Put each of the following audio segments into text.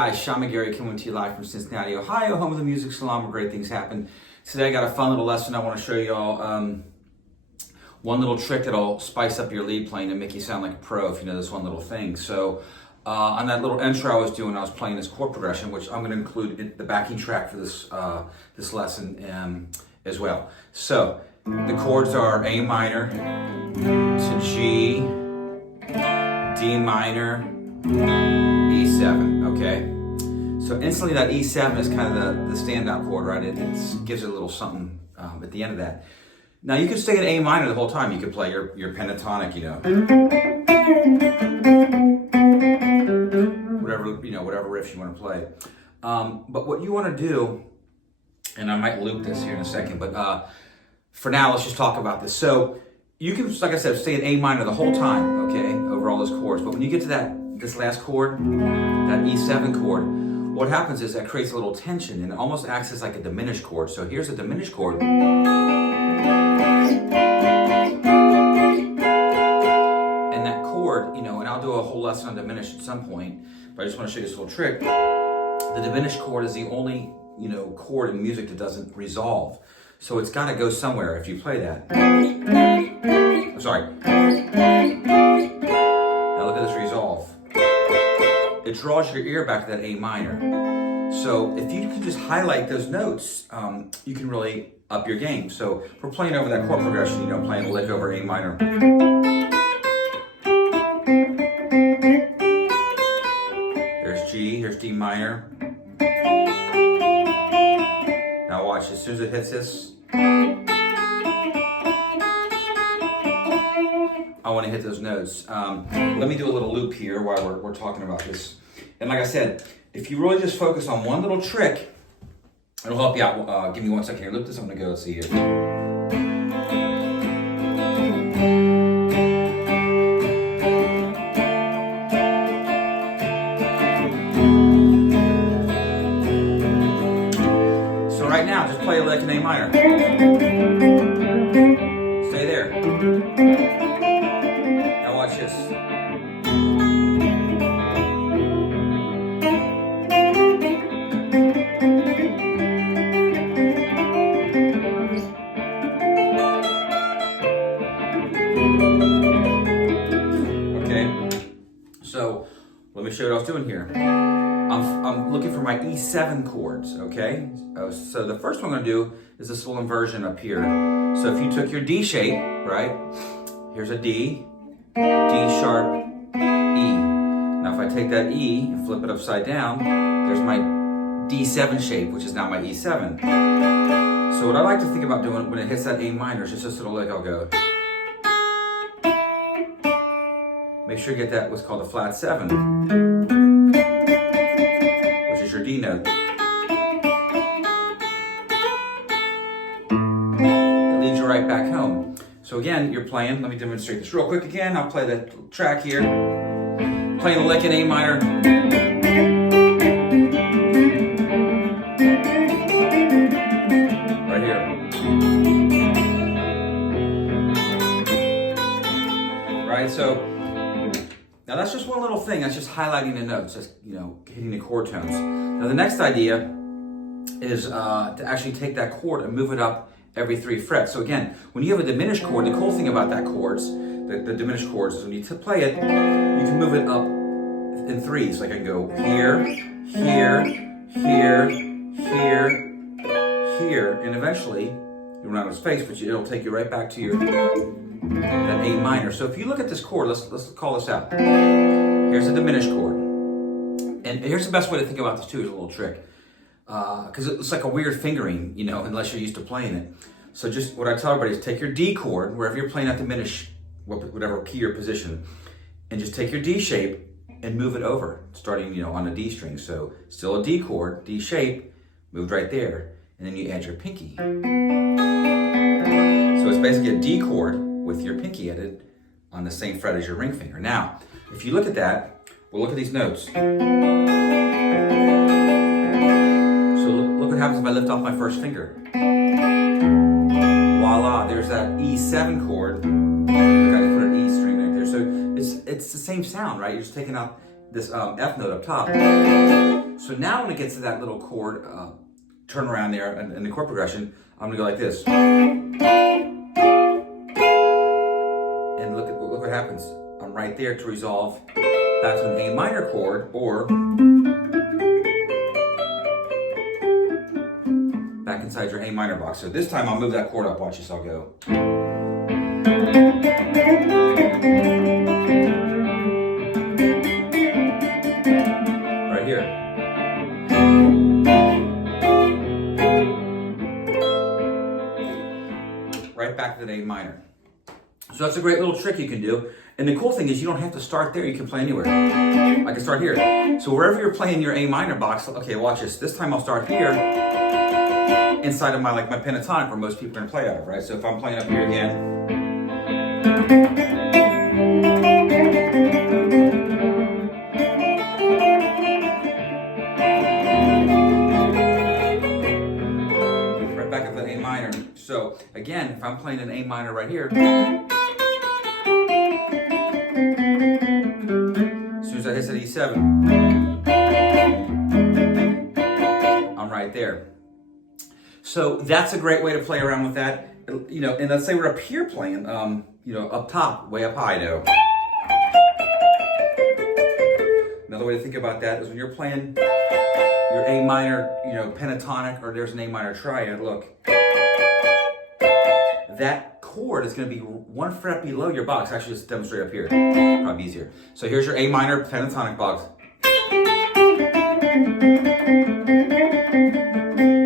guys, Shaman Gary coming to you live from Cincinnati, Ohio, home of the Music Salon where great things happen. Today I got a fun little lesson I want to show you all. One little trick that'll spice up your lead playing and make you sound like a pro if you know this one little thing. So on that little intro I was doing, I was playing this chord progression, which I'm going to include in the backing track for this lesson as well. So the chords are A minor to G, D minor, E7, okay? So instantly that E7 is kind of the standout chord, right? It gives it a little something at the end of that. Now you can stay at A minor the whole time. You could play your pentatonic, whatever riffs you want to play. But what you want to do, and I might loop this here in a second, but for now let's just talk about this. So you can, like I said, stay at A minor the whole time, okay, over all those chords. But when you get to this last chord, that E7 chord, what happens is that creates a little tension and it almost acts as like a diminished chord. So here's a diminished chord. And that chord, and I'll do a whole lesson on diminished at some point, but I just want to show you this little trick. The diminished chord is the only, chord in music that doesn't resolve. So it's got to go somewhere if you play that. I'm sorry. Now look at this resolve. It draws your ear back to that A minor. So if you can just highlight those notes, you can really up your game. So if we're playing over that chord progression, playing a lick over A minor. There's G, here's D minor. Now watch, as soon as it hits this, I want to hit those notes. Let me do a little loop here while we're talking about this. And like I said, if you really just focus on one little trick, it'll help you out. Give me 1 second here. Loop this. I'm going to go. Let's see here. So right now, just play like an A minor. Stay there. Now watch this. So let me show you what I was doing here. I'm looking for my E7 chords, okay? So the first one I'm going to do is this little inversion up here. So if you took your D shape, right? Here's a D, D sharp, E. Now if I take that E and flip it upside down, there's my D7 shape, which is now my E7. So what I like to think about doing when it hits that A minor is just this little lick. I'll go. Make sure you get that what's called a flat 7, which is your D note. It leads you right back home. So again, you're playing, let me demonstrate this real quick again. I'll play the track here. Playing the lick in A minor. Right here. Right, so now that's just one little thing. That's just highlighting the notes, just hitting the chord tones. Now the next idea is to actually take that chord and move it up every 3 frets. So again, when you have a diminished chord, the cool thing about that chords, the diminished chords, is when you play it, you can move it up in 3s. Like I can go here, here, here, here, here, and eventually you run out of space, but it'll take you right back to that A minor. So if you look at this chord, let's call this out. Here's a diminished chord. And here's the best way to think about this too, is a little trick. Because it's like a weird fingering, unless you're used to playing it. So just what I tell everybody is take your D chord, wherever you're playing that diminished, whatever key or position, and just take your D shape and move it over, starting, on a D string. So still a D chord, D shape, moved right there. And then you add your pinky. So it's basically a D chord with your pinky at it on the same fret as your ring finger. Now, if you look at that, we'll look at these notes. So look what happens if I lift off my first finger. Voila, there's that E7 chord. Look, I put an E string right there. So it's the same sound, right? You're just taking out this F note up top. So now when it gets to that little chord, turn around there in the chord progression, I'm gonna go like this. And look what happens. I'm right there to resolve back to an A minor chord, or back inside your A minor box. So this time I'll move that chord up. Watch this, I'll go. Right here. Right back to the A minor. So that's a great little trick you can do. And the cool thing is you don't have to start there, you can play anywhere. I can start here. So wherever you're playing your A minor box, okay, watch this. This time I'll start here inside of my pentatonic where most people are gonna play out of, right? So if I'm playing up here again, right back up to A minor. So again, if I'm playing an A minor right here, as soon as I hit that E7, I'm right there. So that's a great way to play around with that. You know, and let's say we're up here playing, you know, up top, way up high though. Another way to think about that is when you're playing your A minor, you know, pentatonic, or there's an A minor triad, look. That chord is going to be one fret below your box. Actually, just demonstrate up here. Probably easier. So here's your A minor pentatonic box.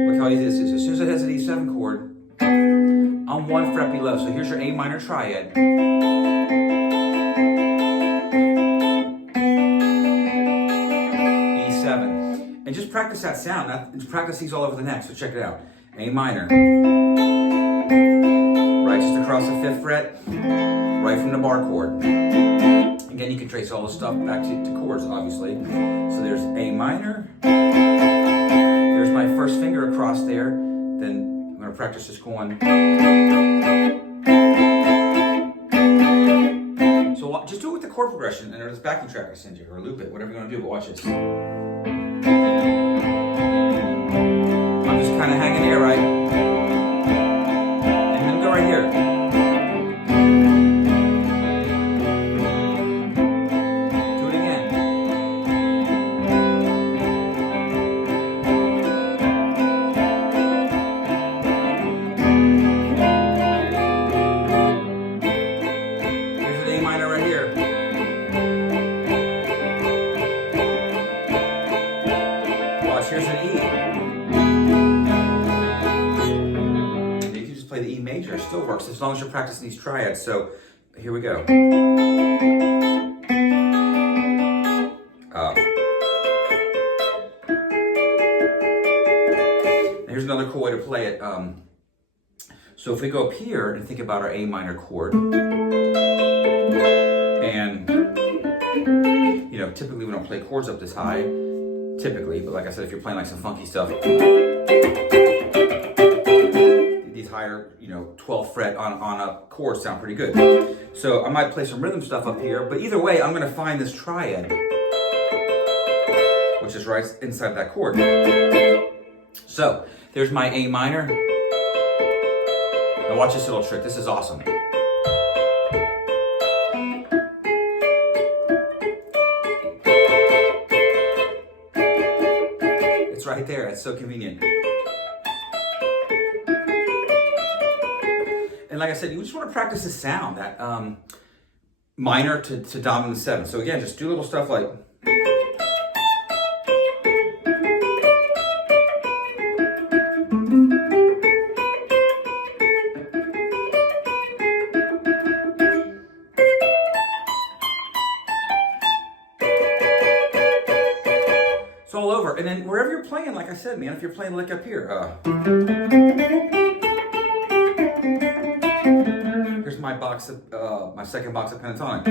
Look how easy this is. As soon as it hits an E7 chord, I'm one fret below. So here's your A minor triad. E7. And just practice that sound. Just practice these all over the neck. So check it out. A minor. Right just across the 5th fret, right from the bar chord. Again, you can trace all this stuff back to chords, obviously. So there's A minor. There's my first finger across there. Then I'm going to practice just going. So just do it with the chord progression, and there's this backing track I send you, or loop it, whatever you want to do, but watch this. I'm just kind of hanging there, right? Right here. Do it again. Here's an A minor right here. Watch, here's an E. Play the E major, it still works as long as you're practicing these triads. So here we go. Here's another cool way to play it. So if we go up here and think about our A minor chord, and you know, typically we don't play chords up this high, typically, but like I said, if you're playing like some funky stuff, these higher, you know, 12th fret on a chord sound pretty good. So I might play some rhythm stuff up here, but either way, I'm going to find this triad, which is right inside that chord. So there's my A minor. Now watch this little trick. This is awesome. It's right there. It's so convenient. And like I said, you just want to practice the sound, that minor to dominant 7. So again, just do little stuff like. It's all over. And then wherever you're playing, like I said, man, if you're playing like up here. Here's my box of, my second box of pentatonic.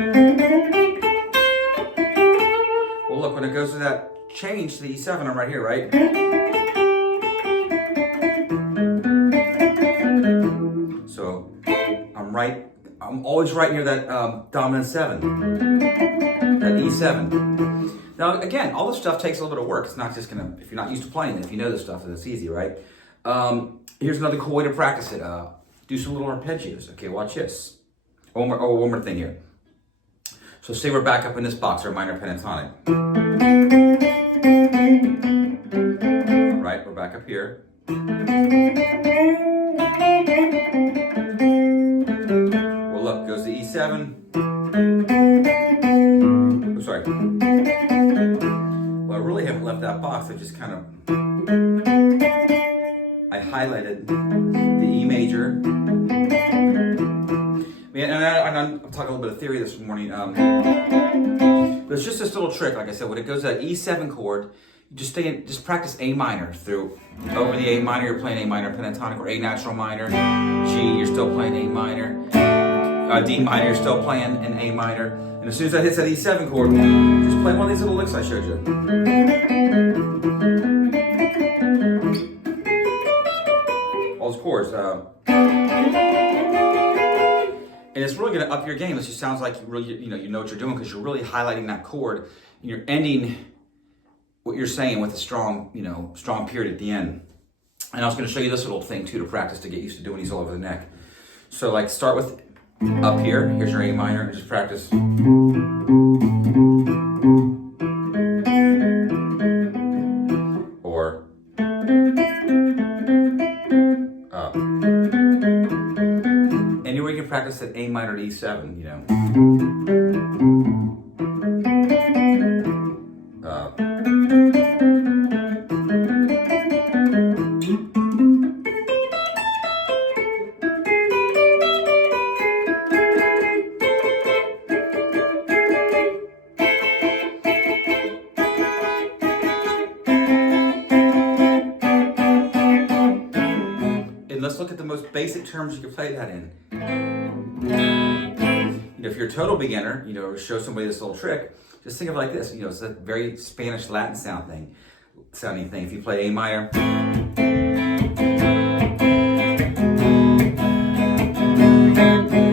Well, look, when it goes to that change to the E7, I'm right here, right? So I'm always right near that dominant 7, that E7. Now, again, all this stuff takes a little bit of work. It's not just gonna, if you're not used to playing it, if you know this stuff, then it's easy, right? Here's another cool way to practice it. Do some little arpeggios. Okay, watch this. One more thing here. So say we're back up in this box, our minor pentatonic. Right, we're back up here. Well, look, goes to E7. Oh, sorry. Well, I really haven't left that box. I just kind of, I highlighted the E major. And I'm talking a little bit of theory this morning. But it's just this little trick. Like I said, when it goes to that E7 chord, you just practice A minor through. Over the A minor, you're playing A minor pentatonic, or A natural minor. G, you're still playing A minor. D minor, you're still playing an A minor. And as soon as that hits that E7 chord, just play one of these little licks I showed you. All those chords. And it's really going to up your game. It just sounds like you really, you know what you're doing, because you're really highlighting that chord, and you're ending what you're saying with a strong, strong period at the end. And I was going to show you this little thing too to practice, to get used to doing these all over the neck. So like start with up here. Here's your A minor, and just practice. Or up. Anywhere you can practice that A minor to E7, And let's look at the most basic terms you can play that in. If you're a total beginner, show somebody this little trick, just think of it like this. It's a very Spanish Latin sounding thing. If you play A minor,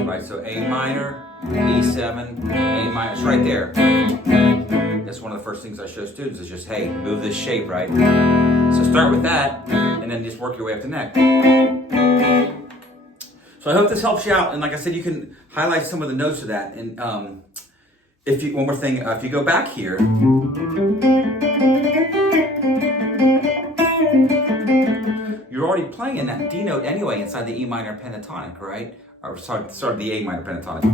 right? So A minor, E7, A minor. It's right there. That's one of the first things I show students is just, hey, move this shape, right? So start with that, and then just work your way up the neck. So I hope this helps you out. And like I said, you can highlight some of the notes of that. And one more thing, if you go back here, you're already playing that D note anyway inside the E minor pentatonic, right? Or sorry, the A minor pentatonic.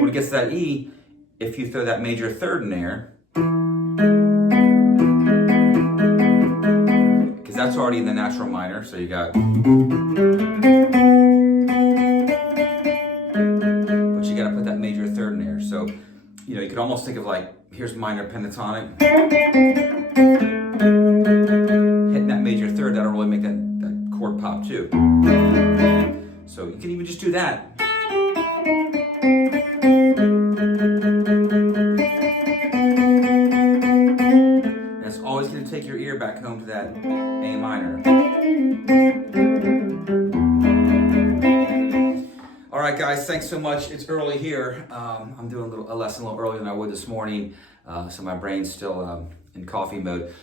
When it gets to that E, if you throw that major third in there, because that's already in the natural minor, so you got. So, you could almost think of like, here's minor pentatonic. Hitting that major third, that'll really make that chord pop too. So you can even just do that. And it's always going to take your ear back home to that A minor. All right, guys, thanks so much. It's early here. I'm doing a lesson a little earlier than I would this morning, so my brain's still in coffee mode.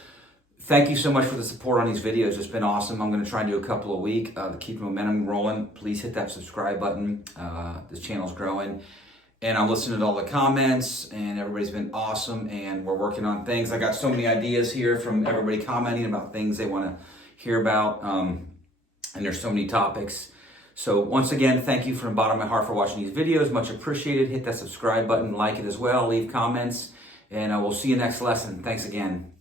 Thank you so much for the support on these videos. It's been awesome. I'm going to try and do a couple a week to keep the momentum rolling. Please hit that subscribe button. This channel's growing. And I'm listening to all the comments, and everybody's been awesome, and we're working on things. I got so many ideas here from everybody commenting about things they want to hear about, and there's so many topics. So once again, thank you from the bottom of my heart for watching these videos. Much appreciated. Hit that subscribe button, like it as well, leave comments, and we'll see you next lesson. Thanks again.